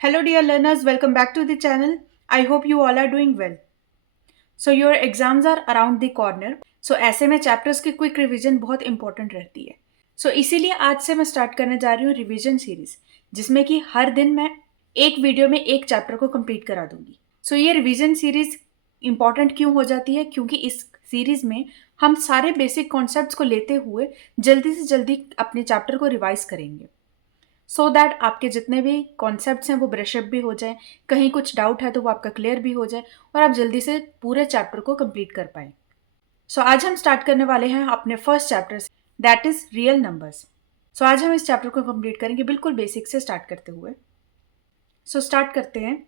Hello, dear learners, welcome back to the channel. I hope you all are doing well. So, your exams are around the corner. So, ऐसे में chapters की quick revision बहुत important रहती है. सो इसीलिए आज से मैं स्टार्ट करने जा रही हूँ रिवीजन सीरीज, जिसमें कि हर दिन मैं एक वीडियो में एक चैप्टर को कंप्लीट करा दूंगी. सो ये रिवीजन सीरीज इंपॉर्टेंट क्यों हो जाती है? क्योंकि इस सीरीज में हम सारे बेसिक कॉन्सेप्ट्स को लेते हुए जल्दी से जल्दी अपने चैप्टर को रिवाइज करेंगे, सो दैट आपके जितने भी कॉन्सेप्ट्स हैं वो ब्रशअप भी हो जाए, कहीं कुछ डाउट है तो वो आपका क्लियर भी हो जाए और आप जल्दी से पूरे चैप्टर को कंप्लीट कर पाएँ. सो आज हम स्टार्ट करने वाले हैं अपने फर्स्ट चैप्टर से, दैट इज़ रियल नंबर्स. सो आज हम इस चैप्टर को कंप्लीट करेंगे बिल्कुल बेसिक से स्टार्ट करते हुए. सो स्टार्ट करते हैं.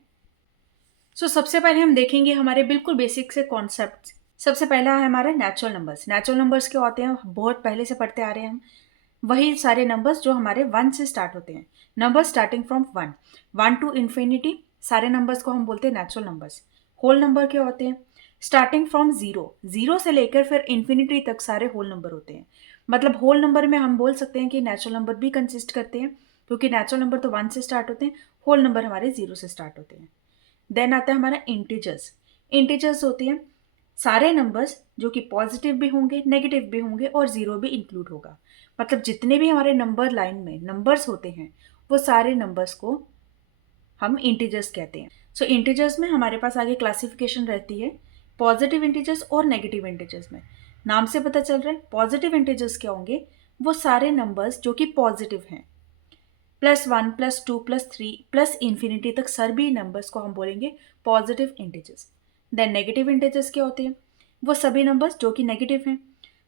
सबसे पहले हम देखेंगे हमारे बिल्कुल बेसिक से कॉन्सेप्ट. सबसे पहला है हमारा नेचुरल नंबर्स. नेचुरल नंबर्स क्या होते हैं? बहुत पहले से पढ़ते आ रहे हैं हम. वही सारे नंबर्स जो हमारे वन से स्टार्ट होते हैं. Number starting from one, one two infinity, सारे नंबर्स को हम बोलते हैं नेचुरल नंबर्स. होल नंबर क्या होते हैं? स्टार्टिंग फ्रॉम जीरो, जीरो से लेकर फिर इन्फिनिटी तक सारे होल नंबर होते हैं. मतलब होल नंबर में हम बोल सकते हैं कि नेचुरल नंबर भी कंसिस्ट करते हैं, क्योंकि नेचुरल नंबर तो वन से स्टार्ट होते हैं, होल नंबर हमारे जीरो से स्टार्ट होते हैं. देन आता है हमारा इंटीजर्स. इंटीजर्स होते हैं सारे नंबर्स जो कि पॉजिटिव भी होंगे, नेगेटिव भी होंगे और जीरो भी इंक्लूड होगा. मतलब जितने भी हमारे नंबर लाइन में नंबर्स होते हैं वो सारे नंबर्स को हम इंटीजर्स कहते हैं. इंटीजर्स में हमारे पास आगे क्लासिफिकेशन रहती है पॉजिटिव इंटीजर्स और नेगेटिव इंटीजर्स में. नाम से पता चल रहा है पॉजिटिव इंटीजर्स क्या होंगे? वो सारे नंबर्स जो कि पॉजिटिव हैं, +1 +2 +3 प्लस इन्फिनिटी तक सभी नंबर्स को हम बोलेंगे positive integers. Then negative integers क्या होते हैं? वो सभी नंबर्स जो कि नेगेटिव हैं,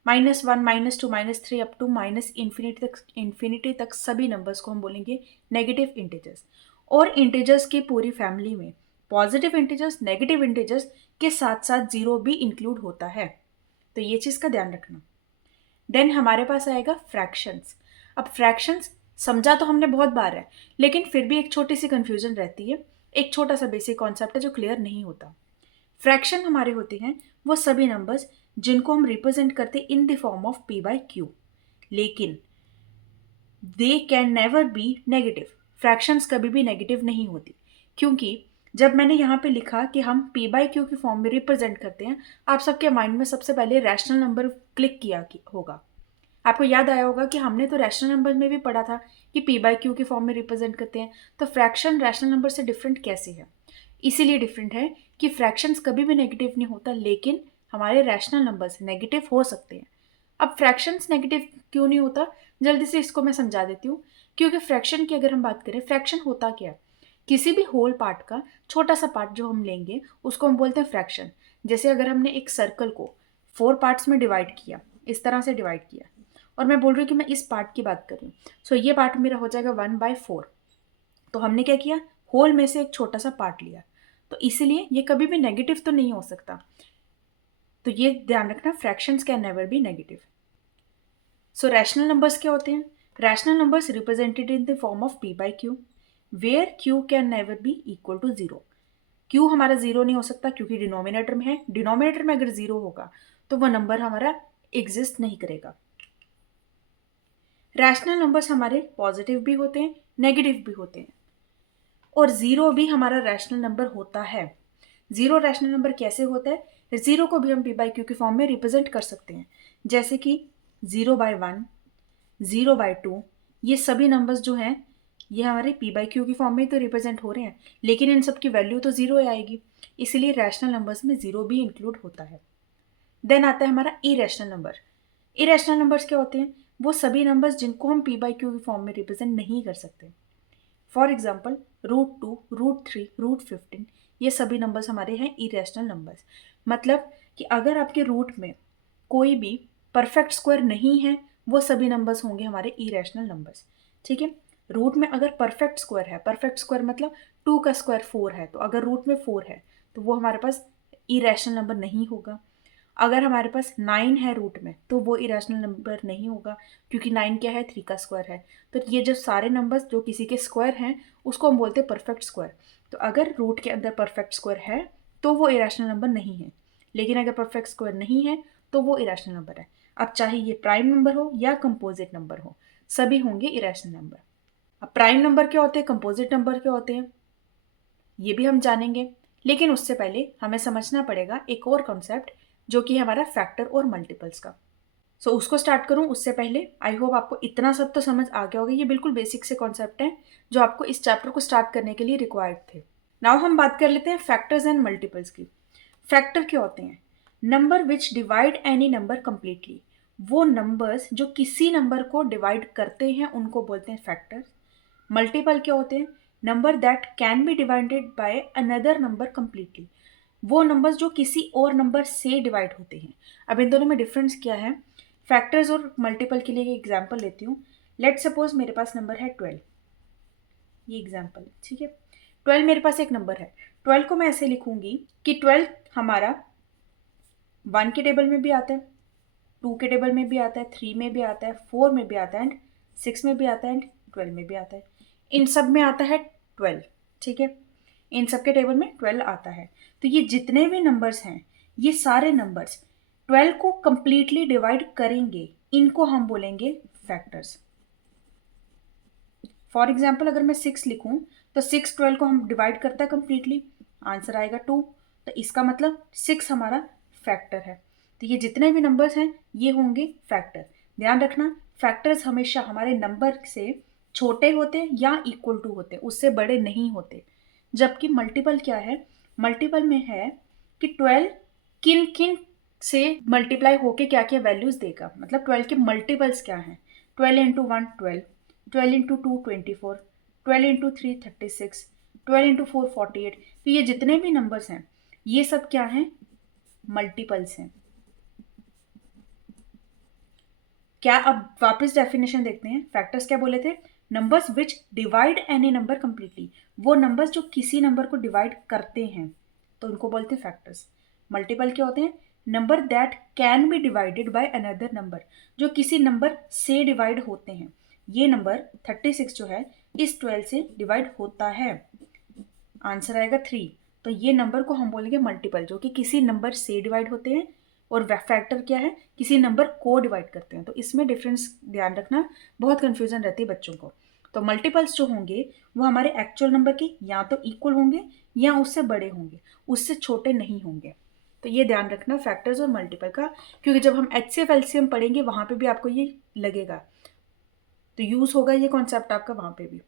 -1 -2 -3 अप टू माइनस इन्फिनिटी तक सभी नंबर्स को हम बोलेंगे नेगेटिव इंटीजर्स. और इंटीजर्स की पूरी फैमिली में पॉजिटिव इंटीजर्स, नेगेटिव इंटीजर्स के साथ साथ जीरो भी इंक्लूड होता है. तो ये चीज़ का ध्यान रखना. देन हमारे पास आएगा फ्रैक्शंस. अब फ्रैक्शंस समझा तो हमने बहुत बार है, लेकिन फिर भी एक छोटी सी कंफ्यूजन रहती है. एक छोटा सा बेसिक कॉन्सेप्ट है जो क्लियर नहीं होता. फ्रैक्शन हमारे होते हैं वो सभी नंबर्स जिनको हम रिप्रेजेंट करते इन द फॉर्म ऑफ p/q, लेकिन they can never be negative. Fractions कभी भी नेगेटिव नहीं होती, क्योंकि जब मैंने यहाँ पे लिखा कि हम p/q की फॉर्म में रिप्रेजेंट करते हैं, आप सबके माइंड में सबसे पहले रैशनल नंबर क्लिक किया होगा. आपको याद आया होगा कि हमने तो रैशनल नंबर में भी पढ़ा था कि p/q की फॉर्म में रिप्रेजेंट करते हैं. तो फ्रैक्शन रैशनल नंबर से डिफरेंट कैसे है? इसीलिए डिफरेंट है कि फ्रैक्शंस कभी भी नेगेटिव नहीं होता, लेकिन हमारे रैशनल नंबर्स नेगेटिव हो सकते हैं. अब फ्रैक्शंस नेगेटिव क्यों नहीं होता? जल्दी से इसको मैं समझा देती हूँ. क्योंकि फ्रैक्शन की अगर हम बात करें, फ्रैक्शन होता क्या है? किसी भी होल पार्ट का छोटा सा पार्ट जो हम लेंगे उसको हम बोलते हैं फ्रैक्शन. जैसे अगर हमने एक सर्कल को 4 पार्ट्स में डिवाइड किया, इस तरह से डिवाइड किया, और मैं बोल रही हूँ कि मैं इस पार्ट की बात कर रही हूँ. ये पार्ट मेरा हो जाएगा 1/4. तो हमने क्या किया? होल में से एक छोटा सा पार्ट लिया. तो इसीलिए ये कभी भी नेगेटिव तो नहीं हो सकता. तो ये ध्यान रखना, fractions can never be negative. Rational numbers क्या होते हैं? Rational numbers represented in the form of p/q, where q can never be equal to zero. q हमारा जीरो नहीं हो सकता क्योंकि डिनोमिनेटर में है. डिनोमिनेटर में अगर जीरो होगा तो वह नंबर हमारा एग्जिस्ट नहीं करेगा. रैशनल नंबर्स हमारे पॉजिटिव भी होते हैं, नेगेटिव भी होते हैं, और जीरो भी हमारा रैशनल नंबर होता है. जीरो रैशनल नंबर कैसे होता है? जीरो को भी हम p/q की फॉर्म में रिप्रेजेंट कर सकते हैं, जैसे कि 0/1, 0/2. ये सभी नंबर्स जो हैं ये हमारे p/q की फॉर्म में तो रिप्रेजेंट हो रहे हैं, लेकिन इन सब की वैल्यू तो जीरो आएगी, इसलिए रैशनल नंबर्स में जीरो भी इंक्लूड होता है. देन आता है हमारा इरेशनल नंबर. इरेशनल नंबर्स क्या होते हैं? वो सभी नंबर्स जिनको हम p/q की फॉर्म में रिप्रेजेंट नहीं कर सकते. फॉर एग्जाम्पल √2, √3, √15, ये सभी नंबर्स हमारे हैं इरेशनल नंबर्स. मतलब कि अगर आपके रूट में कोई भी परफेक्ट स्क्वायर नहीं है, वो सभी नंबर्स होंगे हमारे इरेशनल नंबर्स. ठीक है. रूट में अगर परफेक्ट स्क्वायर है, परफेक्ट स्क्वायर मतलब 2 का स्क्वायर 4 है, तो अगर रूट में 4 है तो वो हमारे पास इरेशनल नंबर नहीं होगा. अगर हमारे पास 9 है रूट में तो वो इरेशनल नंबर नहीं होगा, क्योंकि 9 क्या है? 3 का स्क्वायर है. तो ये जो सारे नंबर्स जो किसी के स्क्वायर हैं उसको हम बोलते हैं परफेक्ट स्क्वायर. तो अगर रूट के अंदर परफेक्ट स्क्वायर है तो वो इरेशनल नंबर नहीं है, लेकिन अगर परफेक्ट स्क्वायर नहीं है तो वो इरेशनल नंबर है. अब चाहे ये प्राइम नंबर हो या कंपोजिट नंबर हो, सभी होंगे इरेशनल नंबर. अब प्राइम नंबर क्या होते हैं, कंपोजिट नंबर क्या होते हैं? ये भी हम जानेंगे, लेकिन उससे पहले हमें समझना पड़ेगा एक और कॉन्सेप्ट जो कि है हमारा फैक्टर और मल्टीपल्स का। सो उसको स्टार्ट करूं उससे पहले आई होप आपको इतना सब तो समझ आ गया होगा। ये बिल्कुल बेसिक से कॉन्सेप्ट है जो आपको इस चैप्टर को स्टार्ट करने के लिए रिक्वायर्ड थे। नाउ हम बात कर लेते हैं फैक्टर्स एंड मल्टीपल्स की। फैक्टर क्या होते हैं? Number which divide any number completely. वो नंबर्स जो किसी नंबर को डिवाइड करते हैं उनको बोलते हैं फैक्टर्स। मल्टीपल क्या होते हैं? Number that can be divided by another number completely. वो नंबर्स जो किसी और नंबर से डिवाइड होते हैं। अब इन दोनों में डिफरेंस क्या है? फैक्टर्स और मल्टीपल के लिए एक एग्जांपल लेती हूँ। लेट सपोज मेरे पास नंबर है 12। ये एग्जांपल, ठीक है। 12 मेरे पास एक नंबर है। 12 को मैं ऐसे लिखूंगी कि 12 हमारा 1 के टेबल में भी आता है, 2 के टेबल में भी आता है, 3 में भी आता है, 4 में भी आता है एंड 6 में भी आता है एंड 12 में भी आता है। इन सब में आता है 12, ठीक है। इन सब के टेबल में 12 आता है। तो ये जितने भी नंबर्स हैं, ये सारे नंबर्स 12 को कंप्लीटली डिवाइड करेंगे, इनको हम बोलेंगे फैक्टर्स। फॉर एग्जाम्पल अगर मैं 6 लिखूं तो 6 12 को हम डिवाइड करता है कंप्लीटली, आंसर आएगा 2। तो इसका मतलब 6 हमारा फैक्टर है। तो ये जितने भी नंबर्स हैं ये होंगे फैक्टर। ध्यान रखना, फैक्टर्स हमेशा हमारे नंबर से छोटे होते हैं या इक्वल टू होते हैं, उससे बड़े नहीं होते। जबकि मल्टीपल क्या है? मल्टीपल में है कि 12 किन किन से मल्टीप्लाई होके क्या क्या वैल्यूज देगा, मतलब 12 के मल्टीपल्स क्या हैं। 12 इंटू 1 12, 12 इंटू 2 24, 12 इंटू 3 36, 12 इंटू 4 48। तो ये जितने भी नंबर्स हैं ये सब क्या हैं? मल्टीपल्स हैं। क्या, अब वापस डेफिनेशन देखते हैं। फैक्टर्स क्या बोले थे? Numbers which divide any number completely. वो नंबर्स जो किसी नंबर को डिवाइड करते हैं तो उनको बोलते हैं फैक्टर्स। मल्टीपल क्या होते हैं? Number that can be divided by another number, जो किसी नंबर से डिवाइड होते हैं। ये नंबर 36 जो है इस 12 से डिवाइड होता है, आंसर आएगा 3। तो ये नंबर को हम बोलेंगे मल्टीपल, जो कि किसी नंबर से डिवाइड होते हैं। और फैक्टर क्या है? किसी नंबर को डिवाइड करते हैं। तो इसमें डिफरेंस ध्यान रखना, बहुत कंफ्यूजन रहती है बच्चों को। तो मल्टीपल्स जो होंगे वो हमारे एक्चुअल नंबर के या तो इक्वल होंगे या उससे बड़े होंगे, उससे छोटे नहीं होंगे। तो ये ध्यान रखना फैक्टर्स और मल्टीपल का, क्योंकि जब हम HCF LCM पढ़ेंगे वहां पे भी आपको ये लगेगा, तो यूज होगा ये कॉन्सेप्ट आपका वहां पे भी।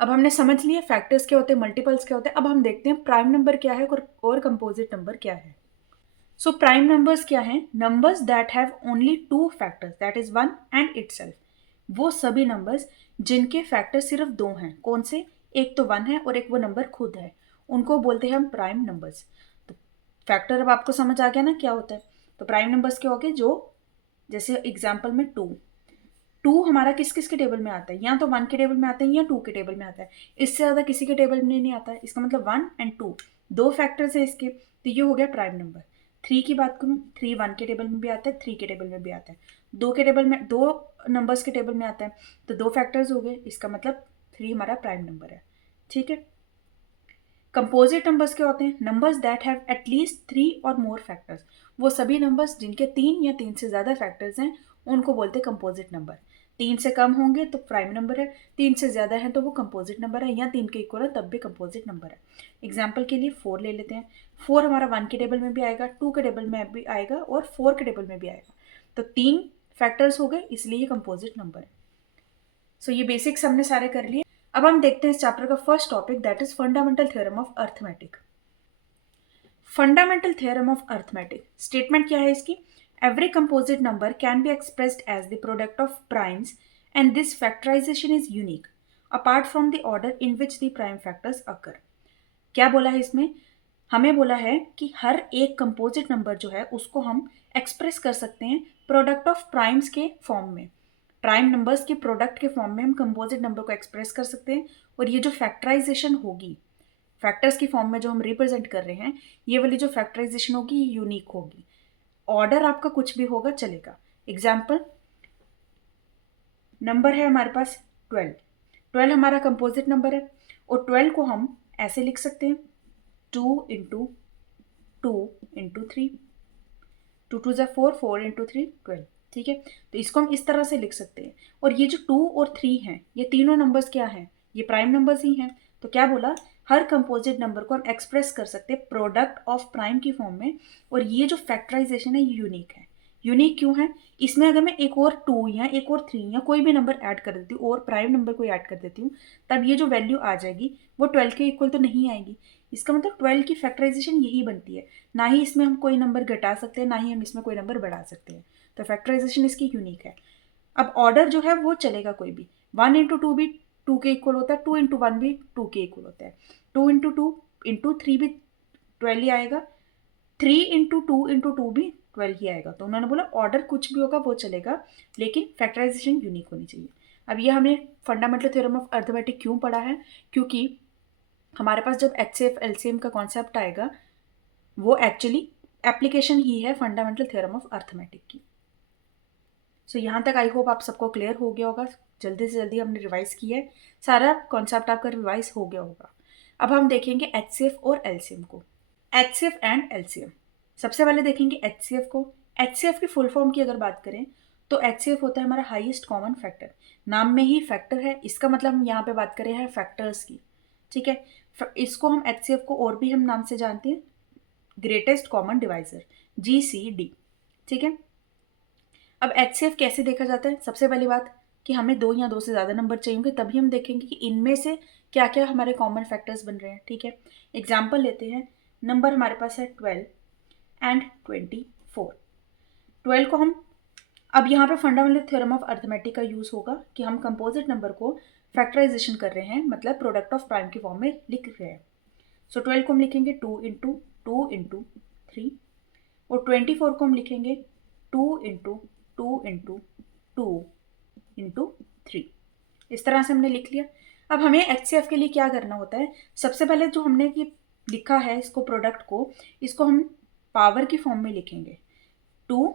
अब हमने समझ लिया फैक्टर्स क्या होते हैं, मल्टीपल्स क्या होते हैं। अब हम देखते हैं प्राइम नंबर क्या है और कंपोजिट नंबर क्या है। सो प्राइम नंबर्स क्या हैं? Numbers that have only 2 factors, that is 1 and itself. वो सभी नंबर्स जिनके फैक्टर सिर्फ 2 हैं। कौन से? एक तो 1 है और एक वो नंबर खुद है, उनको बोलते हैं हम प्राइम नंबर्स। तो फैक्टर अब आपको समझ आ गया ना क्या होता है। तो प्राइम नंबर्स क्या हो गए? जो जैसे एग्जाम्पल में 2 हमारा किस किस के टेबल में आता है? या तो 1 के टेबल में आता है या 2 के टेबल में आता है, इससे ज़्यादा किसी के टेबल में नहीं आता है। इसका मतलब 1 एंड 2 दो फैक्टर्स है इसके, तो ये हो गया प्राइम नंबर। 3 की बात करूँ, 3 1 के टेबल में भी आता है, 3 के टेबल में भी आता है, 2 के टेबल में, 2 नंबर्स के टेबल में आता है, तो 2 फैक्टर्स हो गए। इसका मतलब 3 हमारा प्राइम नंबर है, ठीक है। कंपोजिट नंबर्स क्या होते हैं? नंबर्स दैट हैव एटलीस्ट 3 और मोर फैक्टर्स। वो सभी नंबर्स जिनके 3 या 3 से ज़्यादा फैक्टर्स हैं उनको बोलते हैं कंपोजिट नंबर। 3 से कम होंगे तो प्राइम नंबर है, 3 से ज़्यादा है तो वो कंपोजिट नंबर है, या 3 के इक्वल है तब भी कंपोजिट नंबर है। एग्जाम्पल के लिए 4 ले लेते हैं। 4 हमारा 1 के टेबल में भी आएगा, 2 के टेबल में भी आएगा और 4 के टेबल में भी आएगा। तो 3 फैक्टर्स हो गए, इसलिए ये कंपोजिट नंबर है। सो ये बेसिक्स हमने सारे कर लिए। अब हम देखते हैं इस चैप्टर का first topic, that is fundamental theorem of arithmetic. Fundamental theorem of arithmetic statement क्या है इसकी? Every composite number can be expressed as the product of primes and this factorization is unique apart from the order in which the prime factors occur. क्या बोला है इसमें? हमें बोला है कि हर एक कंपोजिट नंबर जो है उसको हम एक्सप्रेस कर सकते हैं प्रोडक्ट ऑफ प्राइम्स के फॉर्म में। प्राइम नंबर्स के प्रोडक्ट के फॉर्म में हम कंपोजिट नंबर को एक्सप्रेस कर सकते हैं। और ये जो फैक्टराइजेशन होगी, फैक्टर्स की फॉर्म में जो हम रिप्रेजेंट कर रहे हैं, ये वाली जो फैक्टराइजेशन होगी ये यूनिक होगी। ऑर्डर आपका कुछ भी होगा चलेगा। एग्जाम्पल, नंबर है हमारे पास 12। 12 हमारा कंपोजिट नंबर है और 12 को हम ऐसे लिख सकते हैं 2 इंटू 2 इंटू 3, 2 2 ज़ा 4, 4 इंटू 3 12, ठीक है। तो इसको हम इस तरह से लिख सकते हैं। और ये जो 2 और 3 हैं ये तीनों नंबर्स क्या हैं? ये प्राइम नंबर्स ही हैं। तो क्या बोला? हर कंपोजिट नंबर को हम एक्सप्रेस कर सकते हैं प्रोडक्ट ऑफ प्राइम की फॉर्म में। और ये जो फैक्टराइजेशन है ये यूनिक है। यूनिक क्यों है? इसमें अगर मैं एक और 2 या एक और 3 या कोई भी नंबर ऐड कर देती हूँ और प्राइम नंबर को ऐड कर देती हूँ, तब ये जो वैल्यू आ जाएगी वो 12 के इक्वल तो नहीं आएगी। इसका मतलब 12 की फैक्टराइजेशन यही बनती है। ना ही इसमें हम कोई नंबर घटा सकते हैं, ना ही हम इसमें कोई नंबर बढ़ा सकते हैं। तो फैक्टराइजेशन इसकी यूनिक है। अब ऑर्डर जो है वो चलेगा कोई भी। 1 इंटू 2 भी 2 के इक्वल होता है, 2 इंटू 1 भी 2 के इक्वल होता है, 2 इंटू 2 इंटू 3 भी 12 ही आएगा, 3 इंटू 2 इंटू 2 भी 12 ही आएगा। तो उन्होंने बोला ऑर्डर कुछ भी होगा वो चलेगा, लेकिन फैक्टराइजेशन यूनिक होनी चाहिए। अब ये हमें फंडामेंटल थ्योरम ऑफ अर्थमेटिक क्यों पढ़ा है? क्योंकि हमारे पास जब HCF LCM का कॉन्सेप्ट आएगा वो एक्चुअली एप्लीकेशन ही है फंडामेंटल थ्योरम ऑफ अर्थमेटिक की। सो यहाँ तक आई होप आप सबको क्लियर हो गया होगा। जल्दी से जल्दी हमने रिवाइज किया है, सारा कॉन्सेप्ट आपका रिवाइज हो गया होगा। अब हम देखेंगे HCF और LCM को। HCF एंड LCM, सबसे पहले देखेंगे HCF को। HCF की फुल फॉर्म की अगर बात करें तो HCF होता है हमारा हाईएस्ट कॉमन फैक्टर। नाम में ही फैक्टर है, इसका मतलब हम यहाँ पे बात करें हैं फैक्टर्स की। ठीक है, इसको हम HCF को और भी हम नाम से जानते हैं, ग्रेटेस्ट कॉमन डिवाइजर, GCD। ठीक है, अब HCF कैसे देखा जाता है? सबसे पहली बात कि हमें 2 या 2 से ज़्यादा नंबर चाहिए होंगे, तभी हम देखेंगे कि इनमें से क्या क्या हमारे कॉमन फैक्टर्स बन रहे हैं। ठीक है, एग्जाम्पल लेते हैं। नंबर हमारे पास है 12 एंड 24। 12 को हम, अब यहाँ पे फंडामेंटल थ्योरम ऑफ अर्थमेटिक का यूज़ होगा कि हम कंपोजिट नंबर को फैक्टराइजेशन कर रहे हैं, मतलब प्रोडक्ट ऑफ प्राइम की फॉर्म में लिख रहे हैं। सो 12 को हम लिखेंगे 2 इंटू 2 इंटू 3, और 24 को हम लिखेंगे 2 इंटू 2 इंटू 2 इंटू 3। इस तरह से हमने लिख लिया। अब हमें HCF के लिए क्या करना होता है? सबसे पहले जो हमने ये लिखा है इसको, प्रोडक्ट को, इसको हम पावर की फॉर्म में लिखेंगे। 2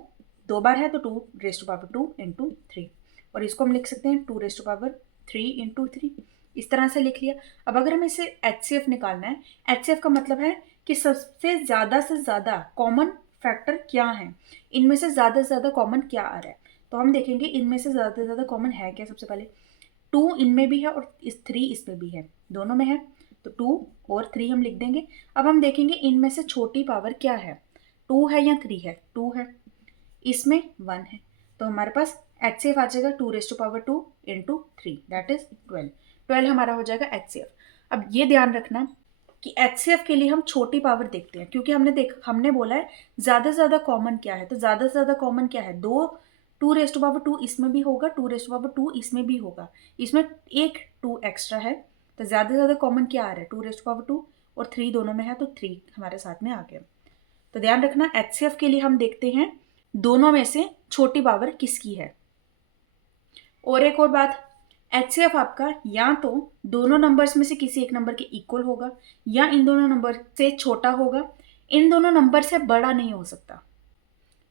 2 बार है तो 2 रेज़ टू पावर 2 इंटू 3, और इसको हम लिख सकते हैं 2 रेज़ टू पावर 3 इंटू 3। इस तरह से लिख लिया। अब अगर हमें इसे HCF निकालना है, HCF का मतलब है कि सबसे ज़्यादा से ज़्यादा कॉमन फैक्टर क्या है, इनमें से ज़्यादा से ज़्यादा कॉमन क्या आ रहा है। तो हम देखेंगे इनमें से ज़्यादा से ज़्यादा कॉमन है क्या। सबसे पहले 2 इनमें भी है और 3 इसमें भी है, दोनों में है, तो 2 और 3 हम लिख देंगे। अब हम देखेंगे इनमें से छोटी पावर क्या है, 2 है या 3 है। 2 है, इसमें 1 है, तो हमारे पास HCF आ जाएगा 2 raise to power 2 into 3, that is 12। 12 हमारा हो जाएगा HCF। अब ये ध्यान रखना कि HCF के लिए हम छोटी पावर देखते हैं, क्योंकि हमने बोला है ज़्यादा से ज़्यादा कॉमन क्या है। तो ज़्यादा से ज़्यादा कॉमन क्या है? 2 रेज़ टू पावर 2 इसमें भी होगा, 2 रेज़ टू पावर 2 इसमें भी होगा, इसमें एक 2 एक्स्ट्रा है। तो ज़्यादा से ज़्यादा कॉमन क्या आ रहा है? 2 रेज़ टू पावर 2, और 3 दोनों में है तो 3 हमारे साथ में आ गया। तो ध्यान रखना HCF के लिए हम देखते हैं दोनों में से छोटी पावर किसकी है। और एक और बात, HCF आपका या तो दोनों नंबर्स में से किसी एक नंबर के इक्वल होगा, या इन दोनों नंबर से छोटा होगा, इन दोनों नंबर से बड़ा नहीं हो सकता।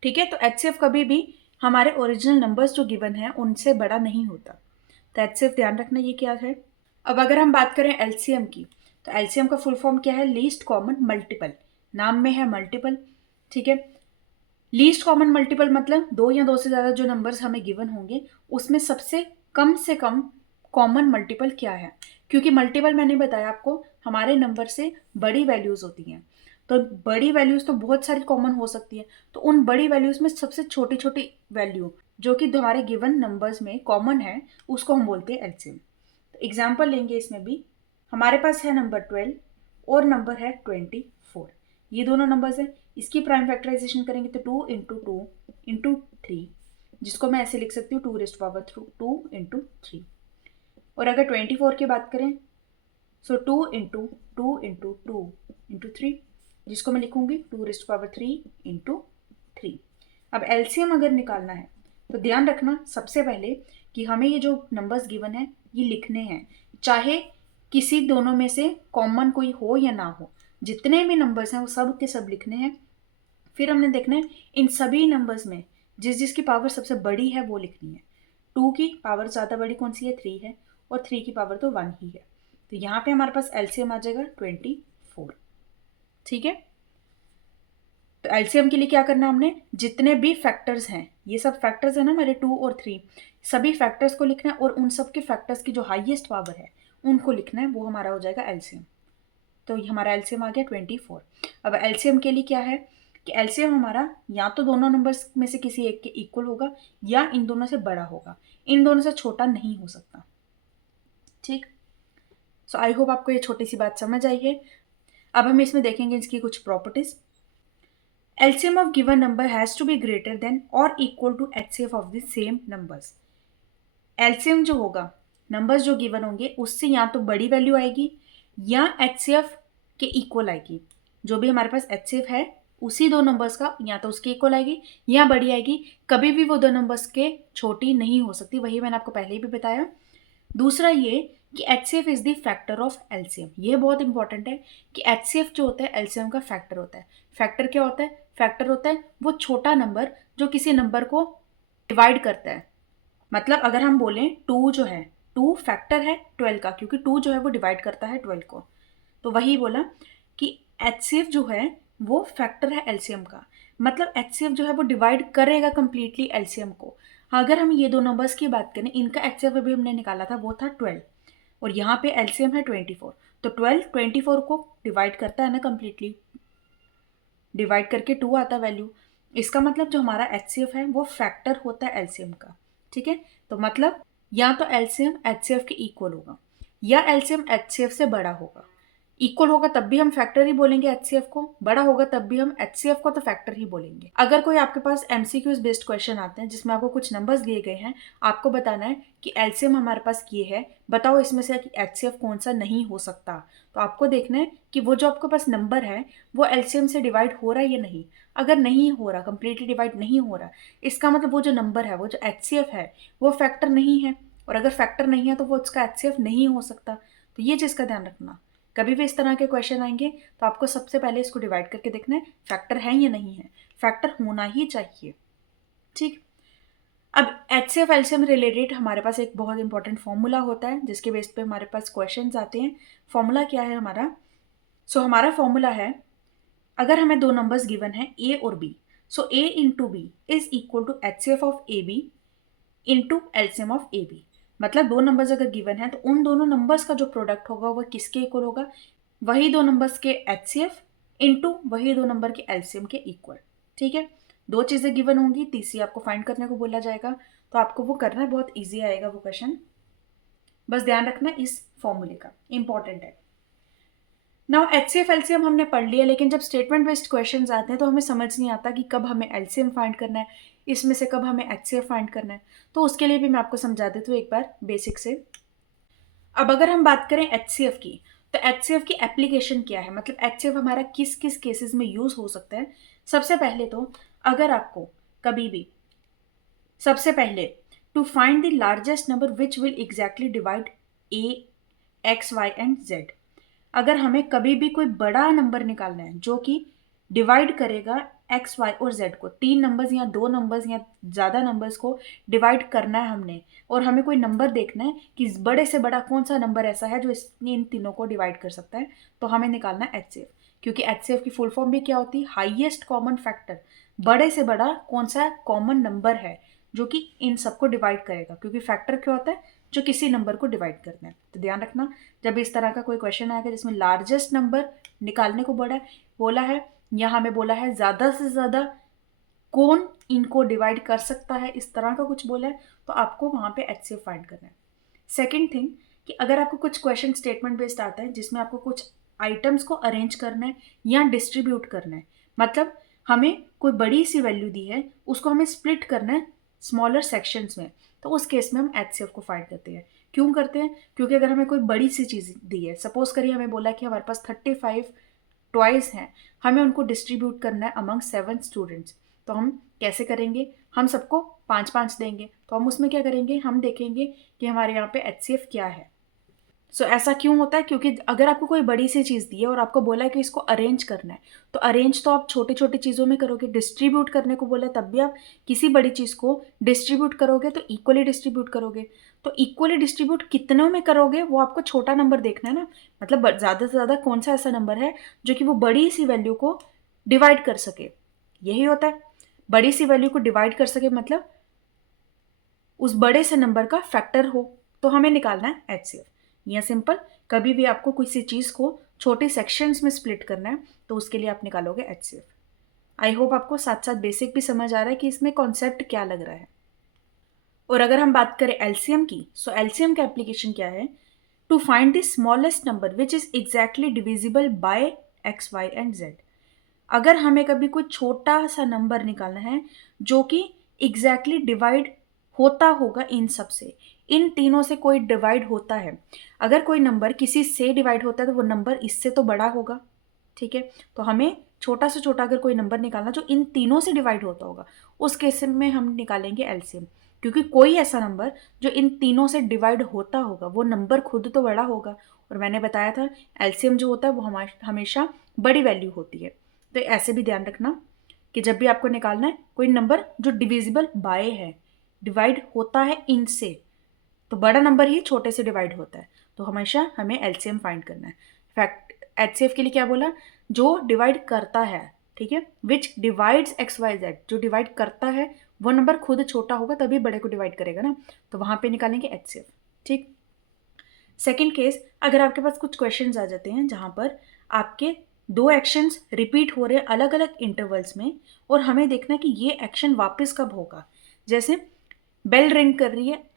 ठीक है, तो HCF कभी भी हमारे ओरिजिनल नंबर्स जो गिवन है उनसे बड़ा नहीं होता। तो HCF ध्यान रखना ये क्या है। अब अगर हम बात करें LCM की, तो LCM का फुल फॉर्म क्या है? Least common multiple. नाम में है मल्टीपल। ठीक है, लीस्ट कॉमन मल्टीपल मतलब 2 या 2 से ज़्यादा जो नंबर्स हमें गिवन होंगे उसमें सबसे कम कॉमन मल्टीपल क्या है। क्योंकि मल्टीपल मैंने बताया आपको हमारे नंबर से बड़ी वैल्यूज़ होती हैं, तो बड़ी वैल्यूज़ तो बहुत सारी कॉमन हो सकती है, तो उन बड़ी वैल्यूज़ में सबसे छोटी छोटी वैल्यू जो कि हमारे गिवन नंबर्स में कॉमन है उसको हम बोलते हैं LCM। तो एग्जाम्पल लेंगे, इसमें भी हमारे पास है नंबर 12 और नंबर है 24। ये दोनों नंबर्स हैं, इसकी प्राइम फैक्टराइजेशन करेंगे तो 2 इंटू 2 इंटू 3, जिसको मैं ऐसे लिख सकती हूँ 2 रेज़ टू पावर 2 इंटू 3। और अगर 24 की बात करें सो 2 इंटू 2 इंटू 2 इंटू 3, जिसको मैं लिखूंगी 2 रेज़ टू पावर 3 इंटू 3। अब LCM अगर निकालना है तो ध्यान रखना सबसे पहले कि हमें ये जो नंबर्स गिवन है ये लिखने हैं, चाहे किसी दोनों में से कॉमन कोई हो या ना हो, जितने भी नंबर्स हैं वो सब के सब लिखने हैं। फिर हमने देखना है इन सभी नंबर्स में जिसकी पावर सबसे बड़ी है वो लिखनी है। 2 की पावर ज़्यादा बड़ी कौन सी है? 3 है, और 3 की पावर तो 1 ही है। तो यहाँ पे हमारे पास LCM आ जाएगा 24। ठीक है, तो LCM के लिए क्या करना है हमने? जितने भी फैक्टर्स हैं, ये सब फैक्टर्स है ना हमारे 2 और 3, सभी फैक्टर्स को लिखना है और उन सब के फैक्टर्स की जो हाईएस्ट पावर है उनको लिखना है, वो हमारा हो जाएगा LCM। तो हमारा एलसीएम आ गया 24। अब एलसीएम के लिए क्या है कि एलसीएम हमारा या तो दोनों नंबर्स में से किसी एक के इक्वल होगा या इन दोनों से बड़ा होगा, इन दोनों से छोटा नहीं हो सकता। ठीक, सो आई होप आपको ये छोटी सी बात समझ आई है। अब हम इसमें देखेंगे इसकी कुछ properties. LCM of given number has to be greater than or equal to HCF of the same numbers। LCM जो होगा, नंबर्स जो गिवन होंगे उससे या तो बड़ी वैल्यू आएगी या HCF के इक्वल आएगी। जो भी हमारे पास HCF है उसी दो नंबर्स का या तो उसके इक्वल आएगी या बड़ी आएगी, कभी भी वो दो नंबर्स के छोटी नहीं हो सकती, वही मैंने आपको पहले ही भी बताया। दूसरा ये कि HCF is the factor of LCM। ये बहुत इंपॉर्टेंट है कि HCF जो होता है LCM का फैक्टर होता है। फैक्टर क्या होता है? फैक्टर होता है वो छोटा नंबर जो किसी नंबर को डिवाइड करता है। मतलब अगर हम बोलें 2 जो है, 2 फैक्टर है 12 का, क्योंकि 2 जो है वो डिवाइड करता है 12 को। तो वही बोला कि HCF जो है वो फैक्टर है LCM का, मतलब HCF जो है वो डिवाइड करेगा कंप्लीटली LCM को। अगर हम ये दो नंबर्स की बात करें, इनका HCF अभी हमने निकाला था वो था 12 और यहाँ पे LCM है 24। तो 12 24 को डिवाइड करता है ना कंप्लीटली, डिवाइड करके 2 आता वैल्यू। इसका मतलब जो हमारा HCF है वो फैक्टर होता है LCM का। ठीक है, तो मतलब या तो LCM HCF के इक्वल होगा या LCM HCF से बड़ा होगा। इक्वल होगा तब भी हम फैक्टर ही बोलेंगे HCF को, बड़ा होगा तब भी हम HCF को तो फैक्टर ही बोलेंगे। अगर कोई आपके पास MCQs बेस्ड क्वेश्चन आते हैं जिसमें आपको कुछ नंबर्स दिए गए हैं, आपको बताना है कि LCM हमारे पास ये है, बताओ इसमें से कि HCF कौन सा नहीं हो सकता। तो आपको देखना है कि वो जो आपके पास नंबर है वो LCM से डिवाइड हो रहा है या नहीं। अगर नहीं हो रहा, कंप्लीटली डिवाइड नहीं हो रहा, इसका मतलब वो जो नंबर है, वो जो HCF है वो फैक्टर नहीं है, और अगर फैक्टर नहीं है तो वो उसका HCF नहीं हो सकता। तो ये चीज़ का ध्यान रखना। कभी भी इस तरह के क्वेश्चन आएंगे तो आपको सबसे पहले इसको डिवाइड करके देखना है फैक्टर है या नहीं है। फैक्टर होना ही चाहिए। ठीक, अब HCF LCM रिलेटेड हमारे पास एक बहुत इंपॉर्टेंट फॉर्मूला होता है जिसके बेस पे हमारे पास क्वेश्चंस आते हैं। फॉर्मूला क्या है हमारा? हमारा फॉर्मूला है, अगर हमें दो नंबर्स गिवन है A और B, so A into B is equal to HCF of AB into LCM of AB। मतलब दो नंबर्स अगर गिवन है तो उन दोनों नंबर्स का जो प्रोडक्ट होगा वो किसके इक्वल होगा? वही दो नंबर्स के HCF इंटू वही दो नंबर के LCM के इक्वल। ठीक है, दो चीज़ें गिवन होंगी, तीसरी आपको फाइंड करने को बोला जाएगा, तो आपको वो करना है, बहुत ईजी आएगा वो क्वेश्चन। बस ध्यान रखना इस फॉर्मूले का, इंपॉर्टेंट है। नाउ HCF LCM हमने पढ़ लिया, लेकिन जब स्टेटमेंट बेस्ड क्वेश्चंस आते हैं तो हमें समझ नहीं आता कि कब हमें LCM फाइंड करना है, इसमें से कब हमें HCF फाइंड करना है। तो उसके लिए भी मैं आपको समझा देती हूँ एक बार बेसिक से। अब अगर हम बात करें HCF की, तो HCF की एप्लीकेशन क्या है, मतलब HCF हमारा किस किस केसेस में यूज हो सकता है। सबसे पहले तो अगर आपको कभी भी, सबसे पहले to find the largest number which will exactly divide A X Y and Z। अगर हमें कभी भी कोई बड़ा नंबर निकालना है जो कि डिवाइड करेगा एक्स वाई और जेड को, तीन नंबर्स या दो नंबर्स या ज़्यादा नंबर्स को डिवाइड करना है हमने, और हमें कोई नंबर देखना है कि बड़े से बड़ा कौन सा नंबर ऐसा है जो इन तीनों को डिवाइड कर सकता है, तो हमें निकालना है HCF। क्योंकि HCF की फुल फॉर्म भी क्या होती है? Highest common factor. बड़े से बड़ा कौन सा कॉमन नंबर है जो कि इन सबको डिवाइड करेगा, क्योंकि फैक्टर क्या होता है? जो किसी नंबर को डिवाइड करना है। तो ध्यान रखना, जब इस तरह का कोई क्वेश्चन आएगा जिसमें लार्जेस्ट नंबर निकालने को बोला है या हमें बोला है ज़्यादा से ज़्यादा कौन इनको डिवाइड कर सकता है, इस तरह का कुछ बोला है, तो आपको वहाँ पे HCF फाइंड करना है। सेकेंड थिंग कि अगर आपको कुछ क्वेश्चन स्टेटमेंट बेस्ड आता है जिसमें आपको कुछ आइटम्स को अरेंज करना है या डिस्ट्रीब्यूट करना है, मतलब हमें कोई बड़ी सी वैल्यू दी है, उसको हमें स्प्लिट करना है स्मॉलर सेक्शंस में, तो उस केस में हम HCF को फाइंड करते हैं। क्यों करते हैं? क्योंकि अगर हमें कोई बड़ी सी चीज़ दी है, सपोज करिए हमें बोला कि हमारे पास 35 टॉयज हैं, हमें उनको डिस्ट्रीब्यूट करना है अमंग 7 स्टूडेंट्स, तो हम कैसे करेंगे? हम सबको 5-5 देंगे। तो हम उसमें क्या करेंगे? हम देखेंगे कि हमारे यहाँ पे HCF क्या है। ऐसा क्यों होता है? क्योंकि अगर आपको कोई बड़ी सी चीज़ दी है और आपको बोला है कि इसको अरेंज करना है, तो अरेंज तो आप छोटी छोटी चीज़ों में करोगे, डिस्ट्रीब्यूट करने को बोला है तब भी आप किसी बड़ी चीज़ को डिस्ट्रीब्यूट करोगे तो इक्वली डिस्ट्रीब्यूट करोगे। तो इक्वली डिस्ट्रीब्यूट कितनों में करोगे वो आपको छोटा नंबर देखना है ना, मतलब ज़्यादा से ज़्यादा कौन सा ऐसा नंबर है जो कि वो बड़ी सी वैल्यू को डिवाइड कर सके, यही होता है। बड़ी सी वैल्यू को डिवाइड कर सके मतलब उस बड़े से नंबर का फैक्टर हो, तो हमें निकालना है HCF। या सिंपल, कभी भी आपको किसी चीज़ को छोटे सेक्शंस में स्प्लिट करना है, तो उसके लिए आप निकालोगे HCF। आई होप आपको साथ साथ बेसिक भी समझ आ रहा है कि इसमें कॉन्सेप्ट क्या लग रहा है। और अगर हम बात करें एलसीएम की, सो एलसीएम का एप्लीकेशन क्या है? To find the smallest number which is exactly divisible by X Y and Z. अगर हमें कभी कोई छोटा सा नंबर निकालना है जो कि एग्जैक्टली डिवाइड होता होगा इन सब से, इन तीनों से कोई डिवाइड होता है। अगर कोई नंबर किसी से डिवाइड होता है तो वो नंबर इससे तो बड़ा होगा, ठीक है। तो हमें छोटा से छोटा अगर कोई नंबर निकालना जो इन तीनों से डिवाइड होता होगा, उस केस में हम निकालेंगे एलसीएम। क्योंकि कोई ऐसा नंबर जो इन तीनों से डिवाइड होता होगा वो नंबर खुद तो बड़ा होगा। और मैंने बताया था एलसीएम जो होता है वो हमेशा बड़ी वैल्यू होती है। तो ऐसे भी ध्यान रखना कि जब भी आपको निकालना है कोई नंबर जो डिविजिबल बाय है, डिवाइड होता है इनसे, तो बड़ा नंबर ही छोटे से डिवाइड होता है, तो हमेशा हमें एलसीएम फाइंड करना है। फैक्ट एचसीएफ के लिए क्या बोला? जो डिवाइड करता है, ठीक है, which divides X Y Z, जो डिवाइड करता है वो नंबर खुद छोटा होगा तभी बड़े को डिवाइड करेगा ना, तो वहां पे निकालेंगे एचसीएफ, ठीक। सेकेंड केस, अगर आपके पास कुछ क्वेश्चंस आ जाते हैं जहां पर आपके दो एक्शंस रिपीट हो रहे हैं अलग अलग इंटरवल्स में, और हमें देखना है कि ये एक्शन वापस कब होगा। जैसे बेल रिंग कर रही है,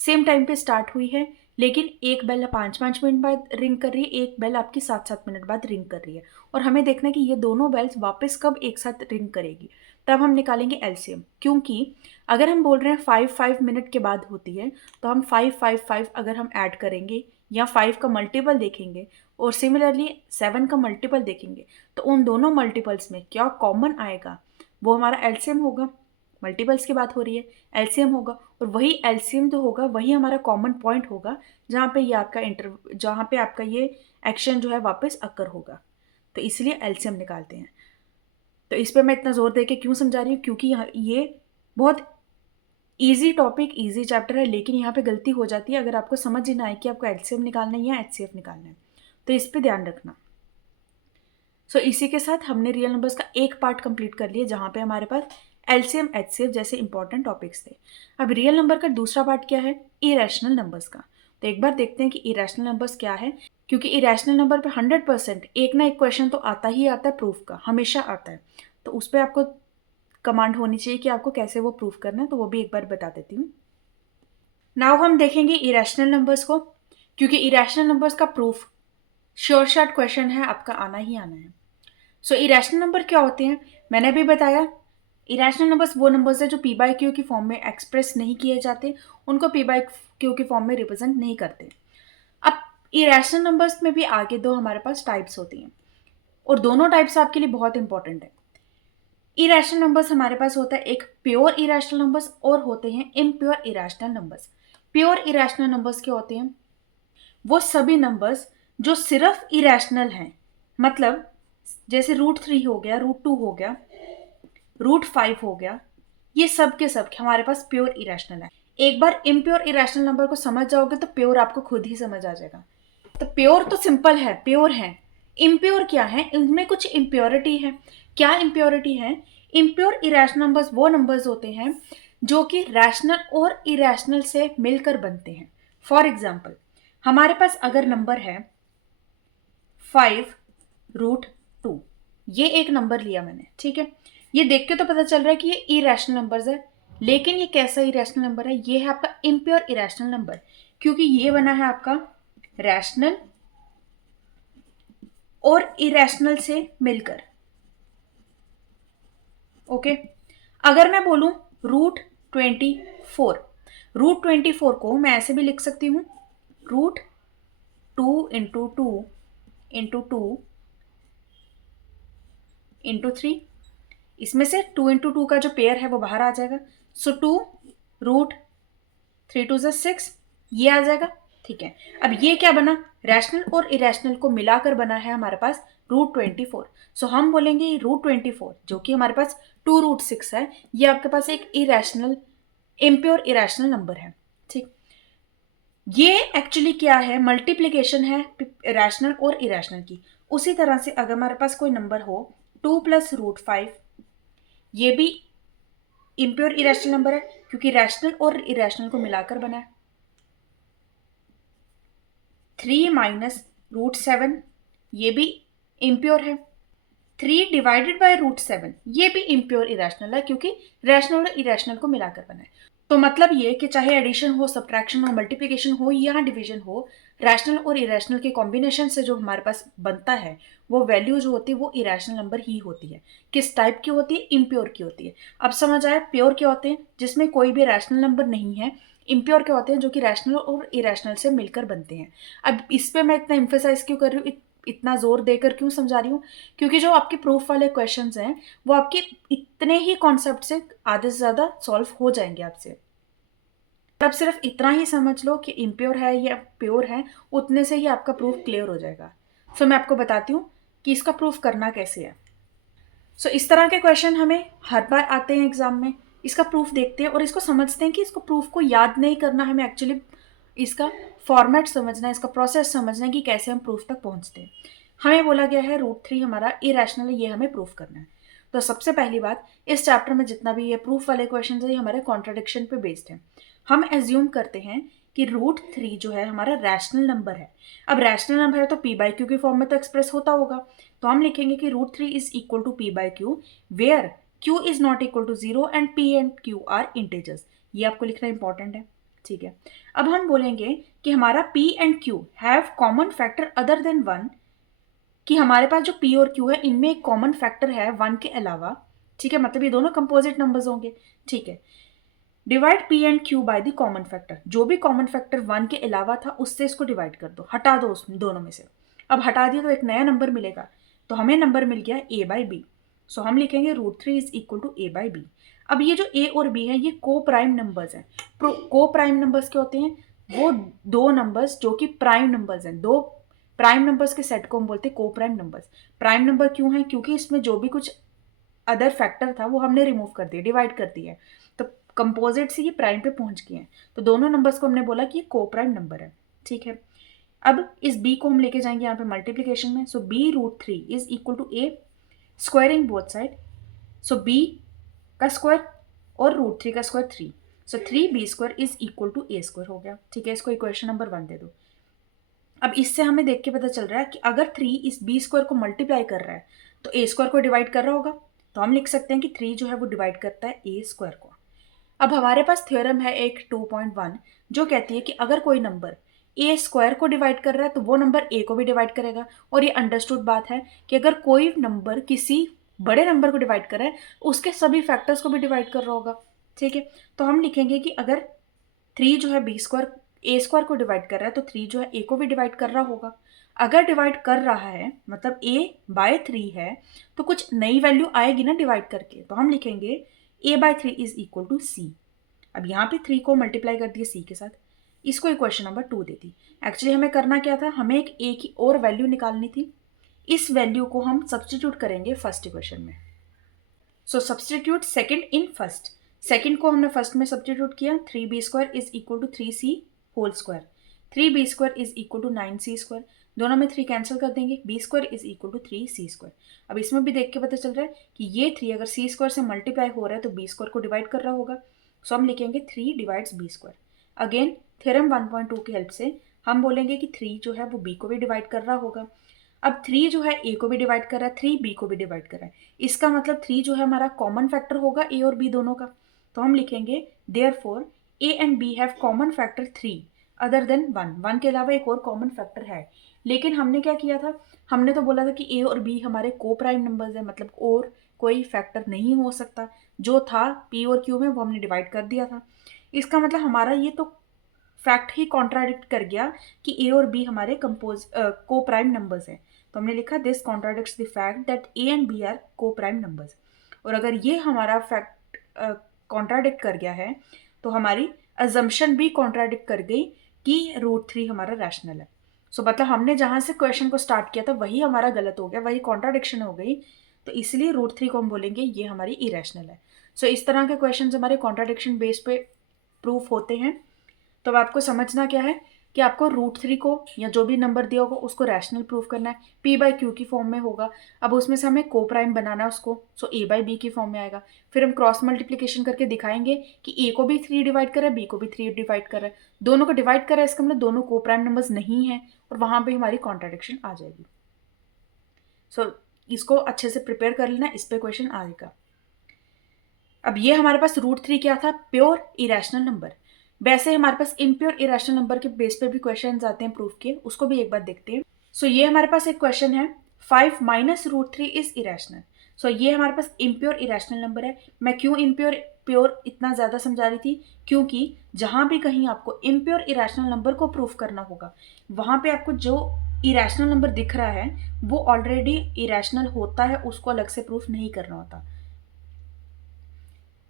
सेम टाइम पे स्टार्ट हुई है, लेकिन एक बेल 5-5 मिनट बाद रिंग कर रही है, एक बेल आपकी 7-7 मिनट बाद रिंग कर रही है, और हमें देखना है कि ये दोनों बेल्स वापस कब एक साथ रिंग करेगी, तब हम निकालेंगे एलसीएम। क्योंकि अगर हम बोल रहे हैं 5-5 मिनट के बाद होती है, तो हम 5-5-5 अगर हम ऐड करेंगे या 5 का मल्टीपल देखेंगे और सिमिलरली 7 का मल्टीपल देखेंगे, तो उन दोनों मल्टीपल्स में क्या कॉमन आएगा, वो हमारा एलसीएम होगा। मल्टीपल्स की बात हो रही है, एलसीएम होगा, और वही एलसीएम जो होगा वही हमारा कॉमन पॉइंट होगा जहाँ पे ये आपका जहाँ पे आपका ये एक्शन जो है वापस अकर होगा, तो इसलिए एलसीएम निकालते हैं। तो इस पर मैं इतना जोर दे के क्यों समझा रही हूँ? क्योंकि ये बहुत ईजी टॉपिक, ईजी चैप्टर है, लेकिन यहाँ पे गलती हो जाती है अगर आपको समझ ही ना आए कि आपको एलसीएम निकालना है या एचसीएफ निकालना है, तो इस पर ध्यान रखना। सो इसी के साथ हमने रियल नंबर्स का एक पार्ट कंप्लीट कर लिया जहाँ पे हमारे पास एलसीएम एचसीएफ जैसे इंपॉर्टेंट टॉपिक्स थे। अब रियल नंबर का दूसरा पार्ट क्या है? इरेशनल नंबर्स का। तो एक बार देखते हैं कि इरेशनल नंबर्स क्या है, क्योंकि इरेशनल नंबर पे 100% एक ना एक क्वेश्चन तो आता ही आता है, प्रूफ का हमेशा आता है, तो उस पर आपको कमांड होनी चाहिए कि आपको कैसे वो प्रूफ करना है, तो वो भी एक बार बता देती हूँ। नाउ हम देखेंगे इरेशनल नंबर्स को, क्योंकि इरेशनल नंबर्स का प्रूफ श्योर शॉर्ट क्वेश्चन है, आपका आना ही आना है। सो इरेशनल नंबर क्या होते हैं? मैंने भी बताया, इरेशनल नंबर्स वो नंबर्स है जो पी बाई क्यू की फॉर्म में एक्सप्रेस नहीं किए जाते, उनको पी बाई क्यू की फॉर्म में रिप्रेजेंट नहीं करते। अब इरेशनल नंबर्स में भी आगे दो हमारे पास टाइप्स होती हैं, और दोनों टाइप्स आपके लिए बहुत इंपॉर्टेंट है। इरेशनल नंबर्स हमारे पास होता है एक प्योर इरेशनल नंबर्स और होते हैं impure irrational numbers. Pure irrational numbers क्या होते हैं? वो सभी नंबर्स जो सिर्फ इरेशनल हैं, मतलब जैसे √3 हो गया, √2 हो गया, √5 हो गया, ये सब के सब हमारे पास प्योर इरेशनल है। एक बार इम्प्योर इरेशनल नंबर को समझ जाओगे तो प्योर आपको खुद ही समझ आ जाएगा। तो प्योर तो सिंपल है, प्योर है। इम्प्योर क्या है? इनमें कुछ इम्प्योरिटी है। क्या इम्प्योरिटी है? इम्प्योर इरेशनल नंबर्स वो नंबर्स होते हैं जो कि रैशनल और इरेशनल से मिलकर बनते हैं। फॉर एग्जाम्पल, हमारे पास अगर नंबर है 5√2, ये एक नंबर लिया मैंने, ठीक है, ये देख के तो पता चल रहा है कि ये इरेशनल नंबर्स है, लेकिन ये कैसा इरेशनल नंबर है? ये है आपका इम्प्योर इरेशनल नंबर, क्योंकि ये बना है आपका रैशनल और इरेशनल से मिलकर। ओके, अगर मैं बोलूं √24, √24 को मैं ऐसे भी लिख सकती हूं, √2 × 2 × 2 × 3, इसमें से 2 × 2 का जो पेयर है वो बाहर आ जाएगा, सो 2√3×2 = 6, ये आ जाएगा, ठीक है। अब ये क्या बना? रैशनल और इरेशनल को मिलाकर बना है हमारे पास √24। सो हम बोलेंगे √24 जो कि हमारे पास 2√6 है, ये आपके पास एक इरेशनल, इम्प्योर इरेशनल नंबर है, ठीक। ये एक्चुअली क्या है? मल्टीप्लीकेशन है रैशनल और इरेशनल की। उसी तरह से अगर हमारे पास कोई नंबर हो 2 + √5, ये भी इम्प्योर इरेशनल नंबर है क्योंकि रैशनल और इरेशनल को मिलाकर बना है। 3 - √7, ये भी इम्प्योर है। 3 डिवाइडेड बाय √7 ये भी इम्प्योर इरेशनल है, क्योंकि रैशनल और इरेशनल को मिलाकर बना है। तो मतलब ये कि चाहे एडिशन हो, सब्ट्रैक्शन हो, मल्टीप्लिकेशन हो या डिवीजन हो, रैशनल और इरेशनल के कॉम्बिनेशन से जो हमारे पास बनता है वो वैल्यू जो होती है वो इरेशनल नंबर ही होती है। किस टाइप की होती है? इम्प्योर की होती है। अब समझ आया? प्योर क्या होते हैं? जिसमें कोई भी रैशनल नंबर नहीं है। इम्प्योर क्या होते हैं? जो कि रैशनल और इरेशनल से मिलकर बनते हैं। अब इस पे मैं इतना एम्फेसाइज क्यों कर रही हूँ, इतना जोर देकर क्यों समझा रही हूँ? क्योंकि जो आपके प्रूफ वाले क्वेश्चंस हैं वो आपके इतने ही कॉन्सेप्ट से आधे से ज्यादा सॉल्व हो जाएंगे आपसे। अब सिर्फ इतना ही समझ लो कि इम्प्योर है या प्योर है, उतने से ही आपका प्रूफ क्लियर हो जाएगा। सो मैं आपको बताती हूँ कि इसका प्रूफ करना कैसे है। सो इस तरह के क्वेश्चन हमें हर बार आते हैं एग्जाम में। इसका प्रूफ देखते हैं और इसको समझते हैं कि इसको प्रूफ को याद नहीं करना, हमें एक्चुअली इसका फॉर्मेट समझना है, इसका प्रोसेस समझना है कि कैसे हम प्रूफ तक पहुंचते हैं। हमें बोला गया है √3 हमारा इरेशनल है, ये हमें प्रूफ करना है। तो सबसे पहली बात, इस चैप्टर में जितना भी ये प्रूफ वाले क्वेश्चन है ये हमारे कॉन्ट्राडिक्शन पे बेस्ड है। हम एज्यूम करते हैं कि √3 जो है हमारा रैशनल नंबर है। अब रैशनल नंबर है तो p/q की फॉर्म में तो एक्सप्रेस होता होगा। तो हम लिखेंगे कि √3 is equal to p/q where q is not equal to 0 and p and q are integers. ये आपको लिखना इंपॉर्टेंट है, ठीक है। अब हम बोलेंगे कि हमारा p and q have common factor other than 1, कि हमारे पास जो p और q है इनमें एक कॉमन फैक्टर है 1 के अलावा, ठीक है। मतलब ये दोनों कंपोजिट नंबर्स होंगे, ठीक है। Divide p and q by the common factor, जो भी कॉमन फैक्टर 1 के अलावा था उससे इसको डिवाइड कर दो, हटा दो उस दोनों में से। अब हटा दिया तो एक नया नंबर मिलेगा, तो हमें नंबर मिल गया a/b। सो हम लिखेंगे √3 इज इक्वल टू a/b। अब ये जो a और b है ये को प्राइम नंबर्स हैं। को प्राइम नंबर्स क्या होते हैं? वो दो नंबर्स जो कि प्राइम नंबर्स हैं, दो प्राइम नंबर्स के सेट को हम बोलते हैं को प्राइम नंबर्स। प्राइम नंबर क्यों है? क्योंकि इसमें जो भी कुछ अदर फैक्टर था वो हमने रिमूव कर दिया, डिवाइड कर दिया है, तो कंपोजिट से ये प्राइम पे पहुंच गए हैं। तो दोनों नंबर्स को हमने बोला कि ये को प्राइम नंबर है, ठीक है। अब इस b को हम लेके जाएंगे यहाँ पे मल्टीप्लीकेशन में। So b√3 is equal to a, squaring both side. So b का स्क्वायर और √3 का square 3। So 3b² is equal to a² हो गया, ठीक है। इसको इक्वेशन नंबर 1 दे दो। अब इससे हमें देख के पता चल रहा है कि अगर 3 इस b² को मल्टीप्लाई कर रहा है तो a² को डिवाइड कर रहा होगा। तो हम लिख सकते हैं कि 3 जो है वो डिवाइड करता है a² को। अब हमारे पास थ्योरम है एक 2.1 जो कहती है कि अगर कोई नंबर a² को डिवाइड कर रहा है तो वो नंबर a को भी डिवाइड करेगा। और ये अंडरस्टूड बात है कि अगर कोई नंबर किसी बड़े नंबर को डिवाइड कर रहा है उसके सभी फैक्टर्स को भी डिवाइड कर रहा होगा, ठीक है। तो हम लिखेंगे कि अगर 3 जो है a² को डिवाइड कर रहा है तो 3 जो है a को भी डिवाइड कर रहा होगा। अगर डिवाइड कर रहा है मतलब a/3 है तो कुछ नई वैल्यू आएगी ना डिवाइड करके, तो हम लिखेंगे a/3 is equal to c। अब यहाँ पे 3 को मल्टीप्लाई कर दिया c के साथ, इसको इक्वेशन नंबर 2 दे दी। एक्चुअली हमें करना क्या था? हमें एक a की और वैल्यू निकालनी थी। इस वैल्यू को हम सब्सटीट्यूट करेंगे फर्स्ट इक्वेशन में। So substitute second in first. Second को हमने फर्स्ट में सब्सटीट्यूट किया, 3b² is equal to 3c whole square. 3b² is equal to 9c²। दोनों में 3 कैंसिल कर देंगे, b² is equal to 3c²। अब इसमें भी देख के पता चल रहा है कि ये 3 अगर c² से मल्टीप्लाई हो रहा है तो b² को डिवाइड कर रहा होगा। सो हम लिखेंगे 3 डिवाइड्स b²। अगेन थ्योरम 1.2 की हेल्प से हम बोलेंगे कि 3 जो है वो b को भी डिवाइड कर रहा होगा। अब 3 जो है a को भी डिवाइड कर रहा है, 3 b को भी डिवाइड कर रहा है। इसका मतलब 3 जो है हमारा कॉमन फैक्टर होगा a और b दोनों का। तो हम लिखेंगे therefore a and b have common factor 3 other than 1 के अलावा एक और कॉमन फैक्टर है। लेकिन हमने क्या किया था? हमने तो बोला था कि a और b हमारे को प्राइम नंबर्स है, मतलब और कोई फैक्टर नहीं हो सकता। जो था p और q में वो हमने डिवाइड कर दिया था। इसका मतलब हमारा ये तो फैक्ट ही कॉन्ट्राडिक्ट कर गया कि a और b हमारे को प्राइम नंबर्स हैं। तो हमने लिखा this contradicts the fact that a and b are coprime numbers. और अगर ये हमारा फैक्ट कॉन्ट्राडिक्ट कर गया है तो हमारी अजम्पशन भी कॉन्ट्राडिक्ट कर गई कि √3 हमारा रैशनल है। सो मतलब हमने जहां से क्वेश्चन को स्टार्ट किया था वही हमारा गलत हो गया, वही कॉन्ट्राडिक्शन हो गई। तो इसलिए √3 को हम बोलेंगे ये हमारी इरेशनल है। सो इस तरह के क्वेश्चन हमारे कॉन्ट्राडिक्शन बेस पे प्रूफ होते हैं। तो अब आपको समझना क्या है कि आपको √3 को या जो भी नंबर दिया होगा उसको रैशनल प्रूफ करना है, p/q की फॉर्म में होगा। अब उसमें से हमें को प्राइम बनाना है उसको, सो a/b की फॉर्म में आएगा। फिर हम क्रॉस मल्टीप्लिकेशन करके दिखाएंगे कि a को भी 3 डिवाइड कर रहा है, b को भी 3 डिवाइड कर रहा है, दोनों को डिवाइड कर रहा है, इसका मतलब दोनों को प्राइम नंबर्स नहीं है और वहां पर हमारी कॉन्ट्राडिक्शन आ जाएगी। सो इसको अच्छे से प्रिपेयर कर लेना, इस पे क्वेश्चन आएगा। अब ये हमारे पास √3 क्या था, प्योर इरेशनल नंबर। वैसे हमारे पास इम्प्योर इरेशनल नंबर के बेस पे भी क्वेश्चन आते हैं प्रूफ के, उसको भी एक बार देखते हैं। सो ये हमारे पास एक क्वेश्चन है, 5 माइनस √3 इज इरेशनल। सो ये हमारे पास इम्प्योर इरेशनल नंबर है। मैं क्यों इम्प्योर प्योर इतना ज्यादा समझा रही थी, क्योंकि जहां भी कहीं आपको इम्प्योर इरेशनल नंबर को प्रूफ करना होगा, वहां पे आपको जो इरेशनल नंबर दिख रहा है वो ऑलरेडी इरेशनल होता है, उसको अलग से प्रूफ नहीं करना होता,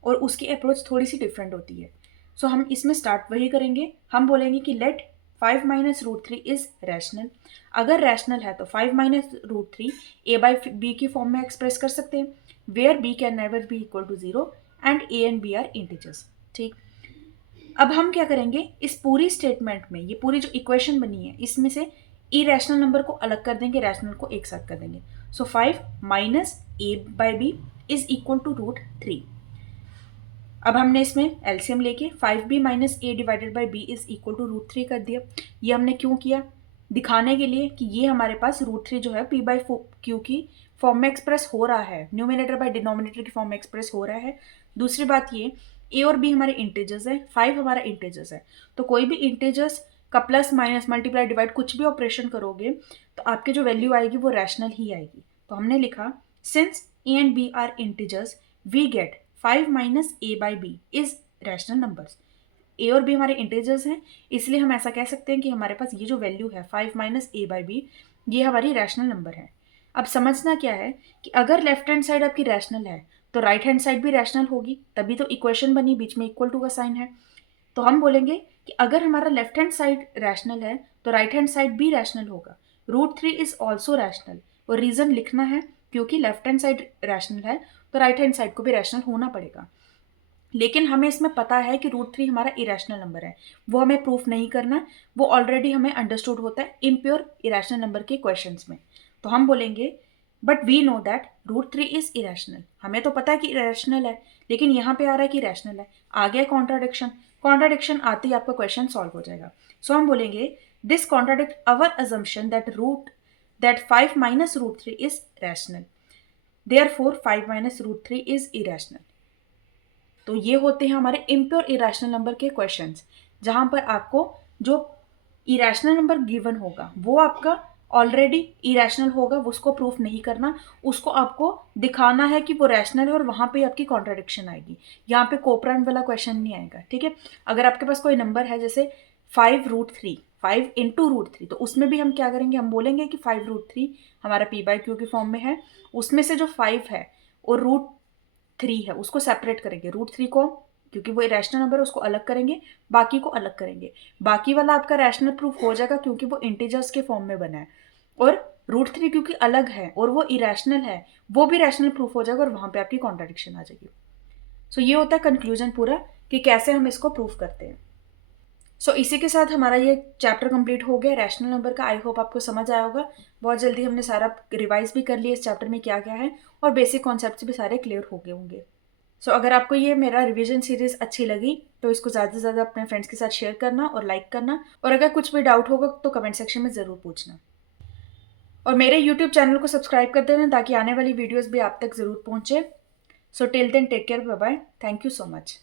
और उसकी अप्रोच थोड़ी सी डिफरेंट होती है। सो हम इसमें स्टार्ट वही करेंगे, हम बोलेंगे कि लेट 5 माइनस √3 इज रैशनल। अगर रैशनल है तो 5 माइनस √3 ए बाई बी की फॉर्म में एक्सप्रेस कर सकते हैं, where B can never be equal to 0 and A and B are integers. ठीक, अब हम क्या करेंगे, इस पूरी स्टेटमेंट में ये पूरी जो इक्वेशन बनी है इसमें से इरेशनल नंबर को अलग कर देंगे, रैशनल को एक साथ कर देंगे। So 5 minus A by B is equal to √3। अब हमने इसमें एलसीएम लेके 5b minus A divided by B is equal to √3 कर दिया। ये हमने क्यों किया, दिखाने के लिए कि ये हमारे पास √3 जो है p बाई क्यू की फॉर्म में एक्सप्रेस हो रहा है, न्यूमिनेटर बाई डिनोमिनेटर की फॉर्म में एक्सप्रेस हो रहा है। दूसरी बात ये, ए और बी हमारे इंटीजर्स है, 5 हमारा इंटीजर्स है, तो कोई भी इंटीजर्स का प्लस माइनस मल्टीप्लाई डिवाइड कुछ भी ऑपरेशन करोगे तो आपकी जो वैल्यू आएगी वो रैशनल ही आएगी। तो हमने लिखा since a and B are integers we get 5 minus A by B is rational numbers. A और बी हमारे इंटीजर्स हैं, इसलिए हम ऐसा कह सकते हैं कि हमारे पास ये जो वैल्यू है 5 माइनस ए बाई बी, ये हमारी रैशनल नंबर है। अब समझना क्या है कि अगर लेफ्ट हैंड साइड आपकी रैशनल है तो राइट हैंड साइड भी रैशनल होगी, तभी तो इक्वेशन बनी, बीच में इक्वल टू का साइन है। तो हम बोलेंगे कि अगर हमारा लेफ्ट हैंड साइड रैशनल है तो राइट हैंड साइड भी रैशनल होगा। √3 इज ऑल्सो रैशनल, और रीजन लिखना है क्योंकि लेफ्ट हैंड साइड रैशनल है तो राइट हैंड साइड को भी रैशनल होना पड़ेगा। लेकिन हमें इसमें पता है कि √3 हमारा इरेशनल नंबर है, वो हमें प्रूफ नहीं करना, वो ऑलरेडी हमें अंडरस्टूड होता है इम्प्योर इरेशनल नंबर के क्वेश्चंस में। तो हम बोलेंगे but we know that √3 is irrational. हमें तो पता है कि इरेशनल है, लेकिन यहाँ पे आ रहा है कि रैशनल है, आ गया कॉन्ट्राडिक्शन। कॉन्ट्राडिक्शन आते ही आपका क्वेश्चन सॉल्व हो जाएगा। सो हम बोलेंगे this contradict our assumption that 5 minus √3 is rational, therefore 5 minus √3 is irrational. तो ये होते हैं हमारे इम्प्योर इरेशनल नंबर के क्वेश्चंस, जहां पर आपको जो इरेशनल नंबर गिवन होगा वो आपका ऑलरेडी इरेशनल होगा, उसको प्रूफ नहीं करना, उसको आपको दिखाना है कि वो रैशनल है, और वहां पे आपकी कॉन्ट्राडिक्शन आएगी। यहाँ पे कोप्राइम वाला क्वेश्चन नहीं आएगा। ठीक है, अगर आपके पास कोई नंबर है जैसे 5√3, 5 इंटू √3, तो उसमें भी हम क्या करेंगे, हम बोलेंगे कि 5√3 हमारा p बाई क्यू की फॉर्म में है, उसमें से जो 5 है और √3 है उसको सेपरेट करेंगे, √3 को क्योंकि वो रैशनल नंबर है उसको अलग करेंगे, बाकी को अलग करेंगे। बाकी वाला आपका रैशनल प्रूफ हो जाएगा क्योंकि वो इंटीजर्स के फॉर्म में बना है, और √3 क्योंकि अलग है और वो इरेशनल है, वो भी रैशनल प्रूफ हो जाएगा और वहां पे आपकी कॉन्ट्राडिक्शन आ जाएगी। सो ये होता है कंक्लूजन पूरा कि कैसे हम इसको प्रूफ करते हैं। सो इसी के साथ हमारा ये चैप्टर कंप्लीट हो गया रैशनल नंबर का। आई होप आपको समझ आया होगा। बहुत जल्दी हमने सारा रिवाइज भी कर लिया इस चैप्टर में क्या क्या है, और बेसिक कॉन्सेप्ट्स भी सारे क्लियर हो गए होंगे। सो अगर आपको ये मेरा रिवीजन सीरीज अच्छी लगी तो इसको ज़्यादा से ज़्यादा अपने फ्रेंड्स के साथ शेयर करना और लाइक करना, और अगर कुछ भी डाउट होगा तो कमेंट सेक्शन में ज़रूर पूछना, और मेरे यूट्यूब चैनल को सब्सक्राइब कर देना ताकि आने वाली वीडियोज़ भी आप तक ज़रूर पहुँचे। So till then take care, bye bye, thank you so much.